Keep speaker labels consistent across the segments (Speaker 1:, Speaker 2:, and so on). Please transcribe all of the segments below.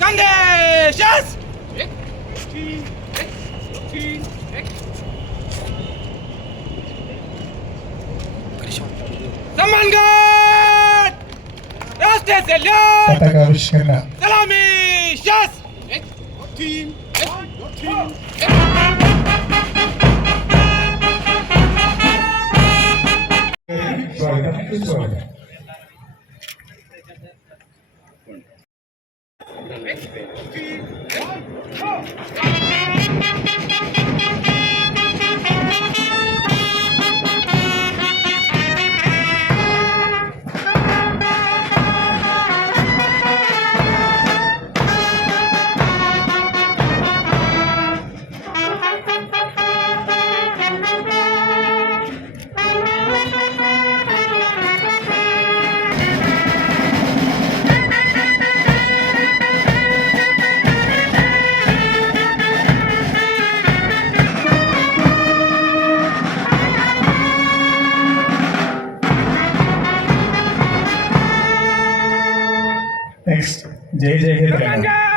Speaker 1: Congress! Yes! Samangad! Raste Selyan! Pataka Avishkarana. Salami! Yes! Team!
Speaker 2: Team!
Speaker 3: Swagat! expected 这这这尴。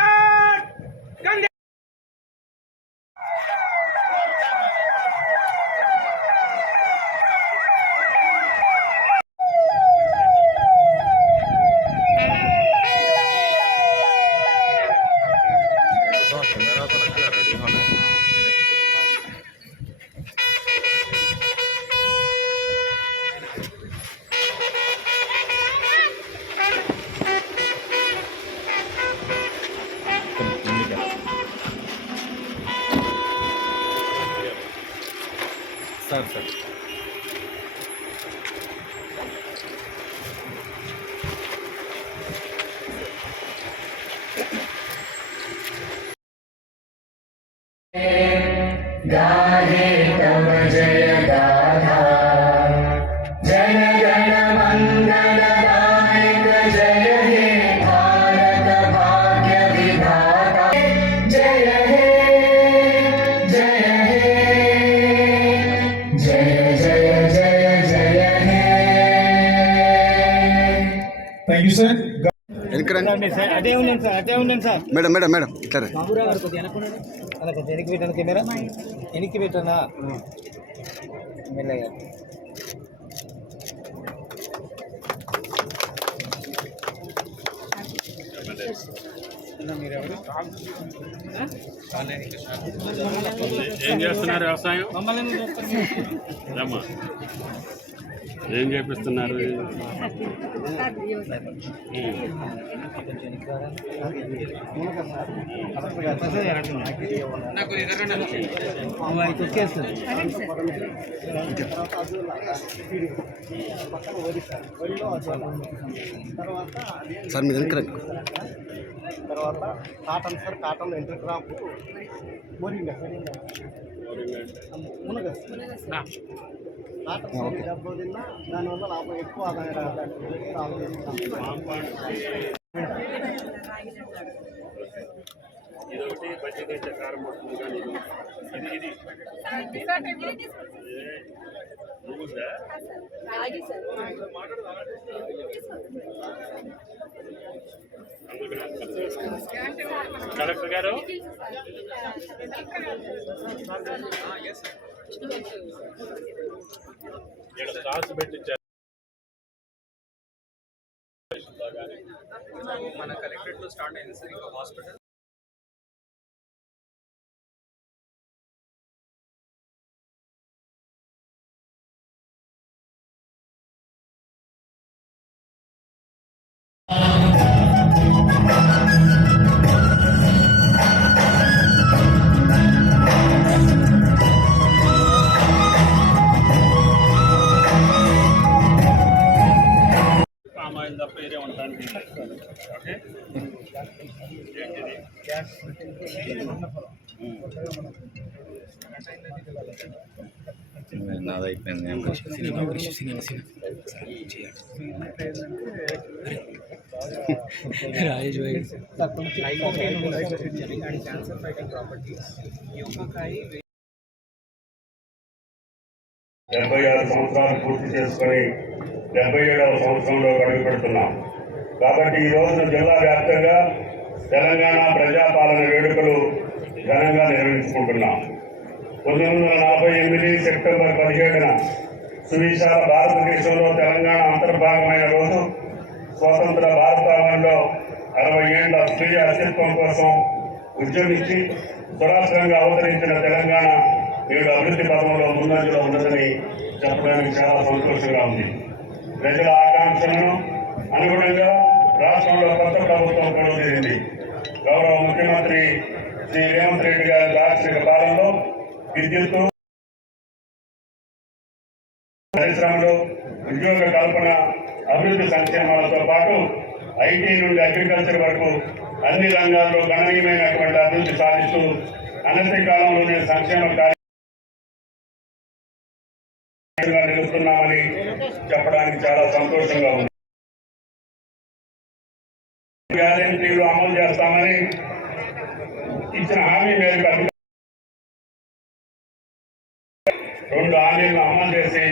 Speaker 2: madam madam madam ఇట్లా రండి.
Speaker 3: బాబురావు గారు కొద్దిగా వెనక్కున్నాడు అలా కొంచెం వెనక్కి పెట్టాను కెమెరా వెనక్కి పెట్టానా మెల్లగా
Speaker 4: ఏం చేస్తున్నారు వ్యవసాయం
Speaker 3: మమ్మల్ని
Speaker 4: ఏమ్మా ఏం చేపిస్తున్నారు?
Speaker 2: సార్ మీరు వెనకరండి
Speaker 3: తర్వాత cotton sir cotton intercrop moringa మునగ సార్ తిన్నా దానివల్ల లాభం ఎక్కువ ఆదాయం
Speaker 4: ఇదొకటి బడ్జెట్ అయితే కారం పడుతుంది కానీ ఇది ఇది? కలెక్టర్ గారు? ఇక్కడ పెట్టించారు.
Speaker 5: మన కలెక్టరేట్లో స్టార్ట్ అయింది సార్ ఇంకా హాస్పిటల్.
Speaker 2: నాది అయిపోయింది
Speaker 5: క్యాన్సర్ ఫైటింగ్ ప్రాపర్టీస్ యోగాకాయి
Speaker 6: డెబ్బై ఆరు సంవత్సరాలు పూర్తి చేసుకొని డెబ్బై ఏడవ సంవత్సరంలో అడుగు పెడుతున్నాం కాబట్టి ఈ రోజున జిల్లా వ్యాప్తంగా తెలంగాణ ప్రజాపాలన వేడుకలు ఘనంగా నిర్వహించుకుంటున్నాం. పంతొమ్మిది వందల నలభై ఎనిమిది సెప్టెంబర్ పదిహేడున సువిశాల భారతదేశంలో తెలంగాణ అంతర్భాగమైన రోజు స్వతంత్ర భారతావనిలో అరవై ఏళ్ళ స్త్రీయ అస్తిత్వం కోసం ఉద్యమించి స్వరాష్ట్రంగా అవతరించిన తెలంగాణ నేడు అభివృద్ధి పథంలో ముందంజలో ఉన్నదని చెప్పడానికి చాలా సంతోషంగా ఉంది. ప్రజల ఆకాంక్షలను అనుగుణంగా రాష్ట్రంలో కొత్త ప్రభుత్వం కొలువుదీరింది గౌరవ ముఖ్యమంత్రి శ్రీ రేవంత్ రెడ్డి గారి దార్శనిక పాలనలో విద్యుత్ పరిశ్రమలు ఉద్యోగ కల్పన అభివృద్ధి సంక్షేమాలతో పాటు ఐటీ నుండి అగ్రికల్చర్ వరకు అన్ని రంగాల్లో గణనీయమైనటువంటి అభివృద్ధి సాధిస్తూ అనతి కాలంలోనే సంక్షేమ కార్యక్రమంగా నిలుస్తున్నామని చెప్పడానికి చాలా సంతోషంగా ఉంది. గ్యారెంటీలు అమలు చేస్తామని ఇచ్చిన హామీ మేరకు రెండు హామీలను అమలు చేసి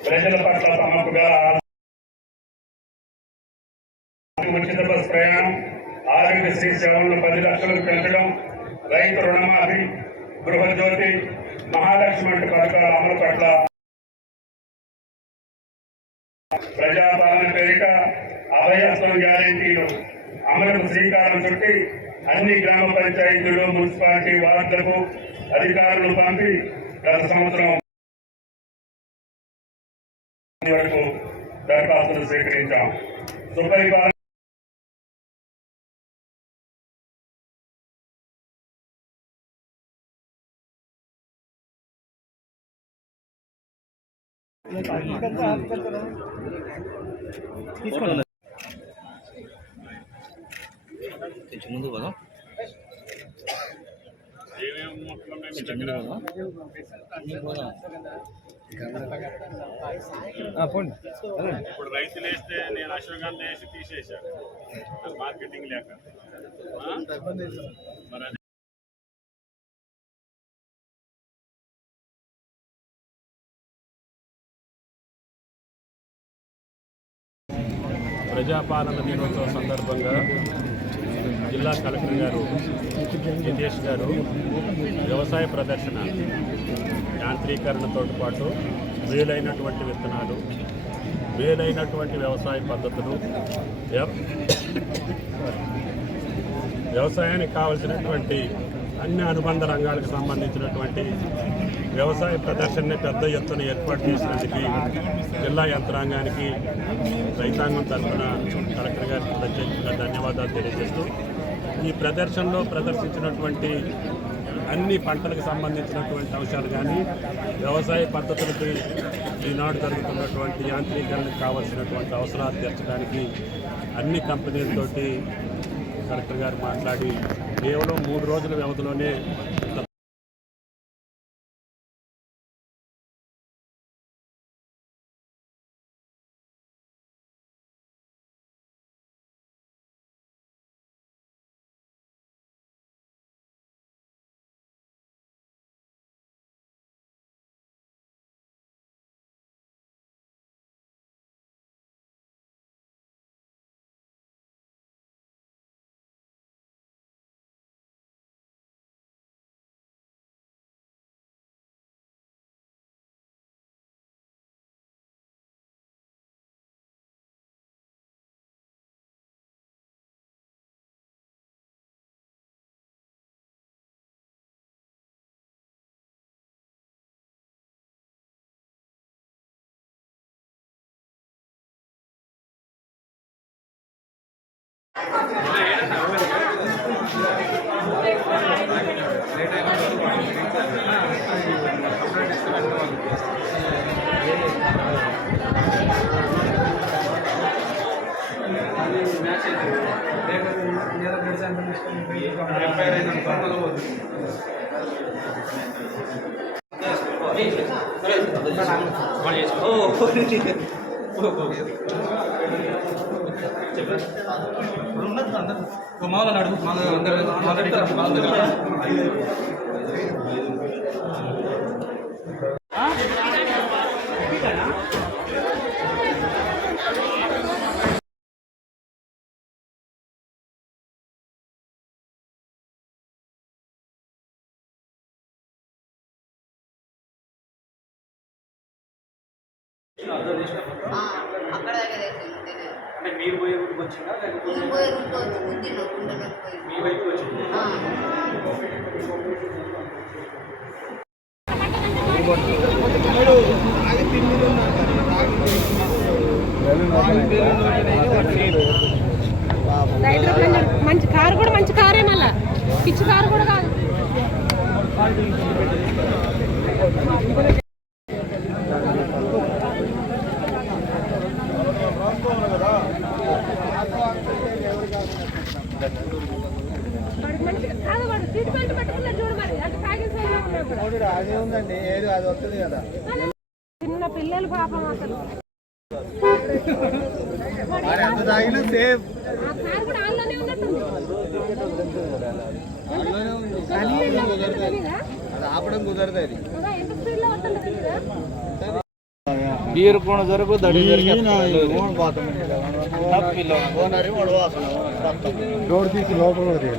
Speaker 6: ప్రజల పట్ల తమకు ఉచిత బస్ ప్రయాణం ఆరోగ్యశ్రీ సేవలను పది లక్షలకు పెంచడం రైతు రుణమాఫీ గృహజ్యోతి మహాలక్ష్మి వంటి పథకాల అమలు పట్ల ప్రజాపాలన పేరిట అభయత్వం గ్యారంటీలు అమలకు శ్రీకారం చుట్టి అన్ని గ్రామ పంచాయతీలు మున్సిపాలిటీ వార్డులకు అధికారులు పంపి గత సంవత్సరం వరకు దరఖాస్తులు స్వీకరించాం. సుపరిపాలన
Speaker 7: కొంచెం ముందు కదా
Speaker 4: ఏమేమి మొక్కలు ఉన్నాయి మీ ఇప్పుడు రైతులు వేస్తే నేను అశ్వగంధ వేసి తీసేశాను. మార్కెటింగ్ లేక. మరి ప్రజాపాలన దినోత్సవం సందర్భంగా జిల్లా కలెక్టర్ గారు జితేష్ గారు వ్యవసాయ ప్రదర్శన యాంత్రీకరణతో పాటు మేలైనటువంటి విత్తనాలు మేలైనటువంటి వ్యవసాయ పద్ధతులు వ్యవసాయానికి కావలసినటువంటి అన్ని అనుబంధ రంగాలకు సంబంధించినటువంటి వ్యవసాయ ప్రదర్శనని పెద్ద ఎత్తున ఏర్పాటు చేసినందుకు జిల్లా యంత్రాంగానికి రైతాంగం తరఫున కలెక్టర్ గారికి ప్రత్యేకంగా ధన్యవాదాలు తెలియజేస్తూ ఈ ప్రదర్శనలో ప్రదర్శించినటువంటి అన్ని పంటలకు సంబంధించినటువంటి అంశాలు కానీ వ్యవసాయ పద్ధతులకి ఈనాడు జరుగుతున్నటువంటి యాంత్రీకరణకు కావాల్సినటువంటి అవసరాలు తీర్చడానికి అన్ని కంపెనీలతోటి కలెక్టర్ గారు మాట్లాడి కేవలం మూడు రోజుల వ్యవధిలోనే ఓ
Speaker 5: మామూలు అడుగు మన అందరు
Speaker 8: ఆల్రెడీ అక్కడ దగ్గర
Speaker 5: అంటే మీరు పోయే రూట్కి వచ్చిందా? లేకపోతే
Speaker 8: నేను పోయే రూట్లో వచ్చి గుద్దిన గుండెలో పోయి
Speaker 5: మీ వైపు వచ్చింది?
Speaker 9: మంచి కారు కూడా మంచి కారే మళ్ళా. పిచ్చి కారు కూడా కాదు వాడికి మంచిగా కాదు వాడు సీట్ బెల్ట్ పెట్టుకున్నాడు చూడు మరి అంటే తాగిన సైడ్లో ఉన్నాడు కూడా.
Speaker 7: అదే ఉందండి ఏది అది వస్తుంది కదా
Speaker 9: చిన్న పిల్లలు పాపం అసలు.
Speaker 7: తాగినా సేఫ్.
Speaker 9: కూడా
Speaker 7: ఆపడం కుదరదు. అది? బీర్ కోణ జరుగు దడి డోర్ తీసి లోపల లోపల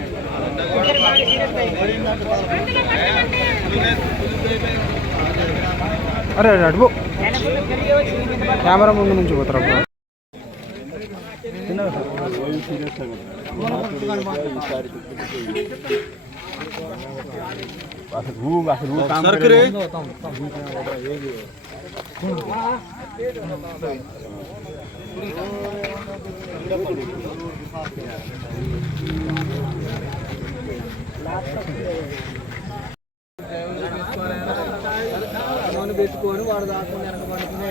Speaker 7: అరే అడుగు. కెమెరా ముందు నుంచి పోతారా సరుకురే ఫోన్ పెట్టుకొని వాడు దాచుకొని వెనక పడుకునే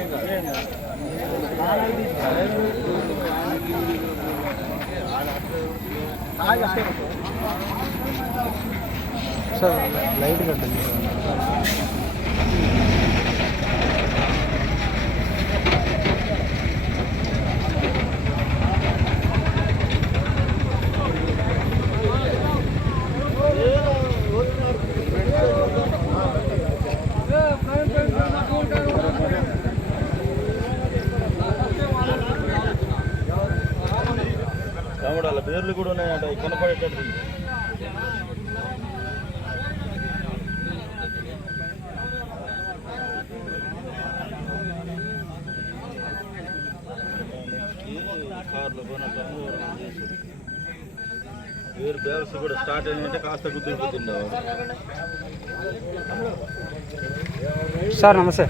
Speaker 7: సార్ లైట్ కట్టండి. పేర్లు కూడా ఉన్నాయంట కనపడేటట్టు. కార్లు కొనటము వేరు బ్యాగ్స్ కూడా స్టార్ట్ అయినాయంటే కాస్త గుర్తింపుతుండేవాడు సార్ నమస్తే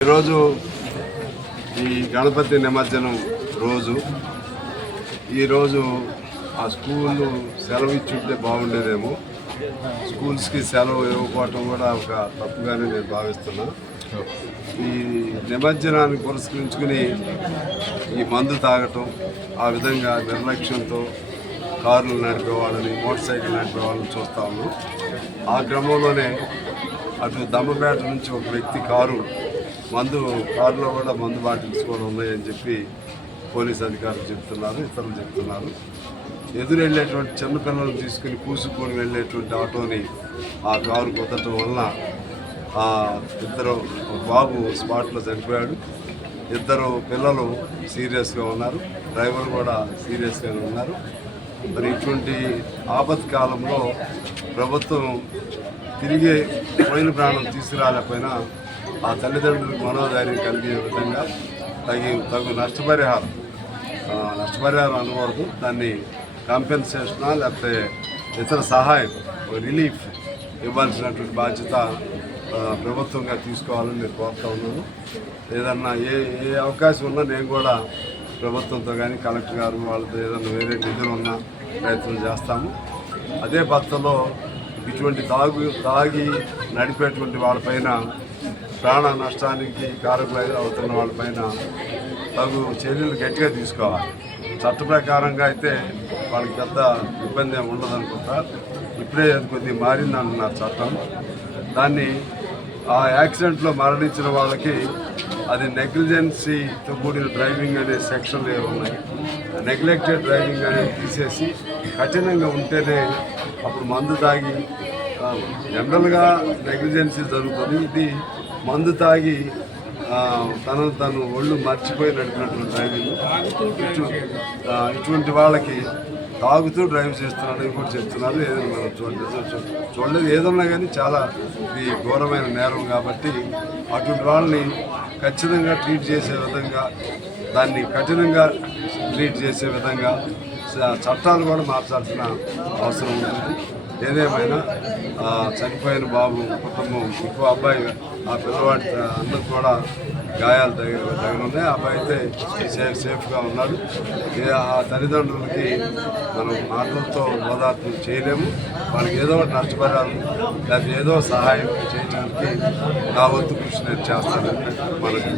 Speaker 10: ఈరోజు ఈ గణపతి నిమజ్జనం రోజు. ఈరోజు ఆ స్కూల్ సెలవు ఇచ్చుంటే బాగుండేదేమో. స్కూల్స్కి సెలవు ఇవ్వకపోవటం కూడా ఒక తప్పుగానే నేను భావిస్తున్నా. ఈ నిమజ్జనాన్ని పురస్కరించుకుని ఈ మందు తాగటం ఆ విధంగా నిర్లక్ష్యంతో కార్లు నడిపేవాళ్ళని మోటార్ సైకిల్ నడిపేవాళ్ళని చూస్తా ఉన్నాం. ఆ క్రమంలోనే అటు దమ్మపేట నుంచి ఒక వ్యక్తి కారు మందు కారులో కూడా మందు బాటిల్స్ కూడా ఉన్నాయని చెప్పి పోలీస్ అధికారులు చెప్తున్నారు ఇతరులు చెప్తున్నారు. ఎదురు వెళ్ళేటువంటి చిన్నపిల్లలు తీసుకుని కూసుకొని వెళ్ళేటువంటి ఆటోని ఆ కారు కుదటం వలన ఆ ఇద్దరు బాబు స్పాట్లో చనిపోయాడు. ఇద్దరు పిల్లలు సీరియస్గా ఉన్నారు డ్రైవర్ కూడా సీరియస్గానే ఉన్నారు. మరి ఇటువంటి ఆపత్ కాలంలో ప్రభుత్వం తిరిగి పోయిన ప్రాణం తీసుకురాలేకపోయినా ఆ తల్లిదండ్రులకు మనోధైర్యం కలిగే విధంగా తగి తగు నష్టపరిహారం నష్టపరిహారం అనకూడదు దాన్ని కాంపెన్సేషనా లేకపోతే ఇతర సహాయం రిలీఫ్ ఇవ్వాల్సినటువంటి బాధ్యత ప్రభుత్వంగా తీసుకోవాలని నేను కోరుతా ఉన్నాను. ఏదన్నా ఏ ఏ అవకాశం ఉన్నా నేను కూడా ప్రభుత్వంతో కానీ కలెక్టర్ గారు వాళ్ళతో ఏదన్నా వేరే నిధులు ఉన్నా ప్రయత్నం చేస్తాము. అదే భర్తలో ఇటువంటి తాగు తాగి నడిపేటువంటి వాళ్ళపైన ప్రాణ నష్టానికి కారకులు అవుతున్న వాళ్ళపైన తగు చర్యలు గట్టిగా తీసుకోవాలి. చట్ట ప్రకారంగా అయితే వాళ్ళకి పెద్ద ఇబ్బంది ఏమి ఉండదు అనుకుంటా ఇప్పుడే కొద్ది మారింది అంటున్నారు చట్టం. దాన్ని ఆ యాక్సిడెంట్లో మరణించిన వాళ్ళకి అది నెగ్లిజెన్సీతో కూడిన డ్రైవింగ్ అనే సెక్షన్లు ఏమి ఉన్నాయి. నెగ్లెక్టెడ్ డ్రైవింగ్ అనేది తీసేసి కఠినంగా ఉంటేనే అప్పుడు మందు తాగి జనరల్గా నెగ్లిజెన్సీ జరుగుతుంది. ఇది మందు తాగి ఆ, తనను తను ఒళ్ళు మర్చిపోయి నడిపినటువంటి డ్రైవింగ్. ఇటువంటి వాళ్ళకి తాగుతూ డ్రైవ్ చేస్తున్నాడు కూడా చెప్తున్నారు. ఏదైనా మనం చూడలేదు. చూడలేదు. ఏదన్నా కానీ చాలా ఇది ఘోరమైన నేరం కాబట్టి అటువంటి వాళ్ళని ఖచ్చితంగా ట్రీట్ చేసే విధంగా దాన్ని కఠినంగా ట్రీట్ చేసే విధంగా చట్టాలు కూడా మార్చాల్సిన అవసరం ఉంటుంది ఏదేమైనా చనిపోయిన బాబు కుటుంబం ఇంకో అబ్బాయి ఆ పిల్లవాడి అన్నం కూడా గాయాలు తగిన తగిన ఉన్నాయి ఆ అబ్బాయి అయితే సేఫ్ సేఫ్గా ఉన్నాడు. ఏ ఆ తల్లిదండ్రులకి మనం మాటలతో ఓదార్పు చేయలేము. వాళ్ళకి ఏదో ఒకటి నష్టపరిహారం లేకపోతే ఏదో సహాయం చేయడానికి నా వంతు కృషి నేను చేస్తానని మనకి